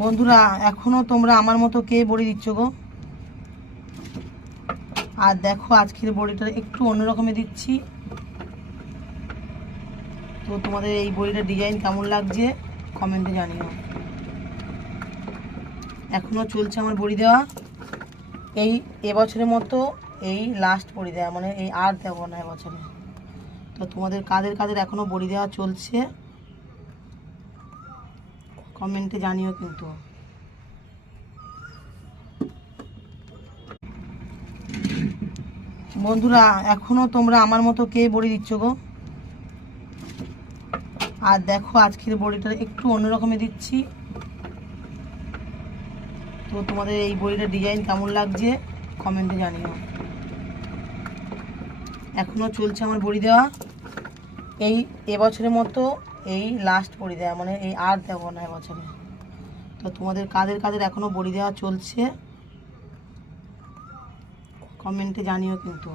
বন্ধুরা এখনো তোমরা আমার মতো কে বড়ি দিচ্ছ গো? আর দেখো আজকের বড়িটা একটু অন্যরকমের দিচ্ছি। তো তোমাদের এই বড়িটার ডিজাইন কেমন লাগছে কমেন্টে জানিও। এখনো চলছে আমার বড়ি দেওয়া। এবছরের মতো এই লাস্ট বড়ি দেওয়া, মানে এই আর দেবো না এবছরে। তো তোমাদের কাদের কাদের এখনো বড়ি দেওয়া চলছে কমেন্টে জানিও কিন্তু। বন্ধুরা এখনো তোমরা আমার মতো কে বড়ি দিচ্ছ গো? আর দেখো আজকের বড়িটা একটু অন্যরকমের দিচ্ছি। তো তোমাদের এই বড়িটার ডিজাইন কেমন লাগছে কমেন্টে জানিও। এখনো চলছে আমার বড়ি দেওয়া। এবছরের মতো এই লাস্ট বড়ি দেওয়া, মানে এই আর দেবো না এবছরে। তো তোমাদের কাদের কাদের এখনো বড়ি দেওয়া চলছে কমেন্টে জানিও কিন্তু।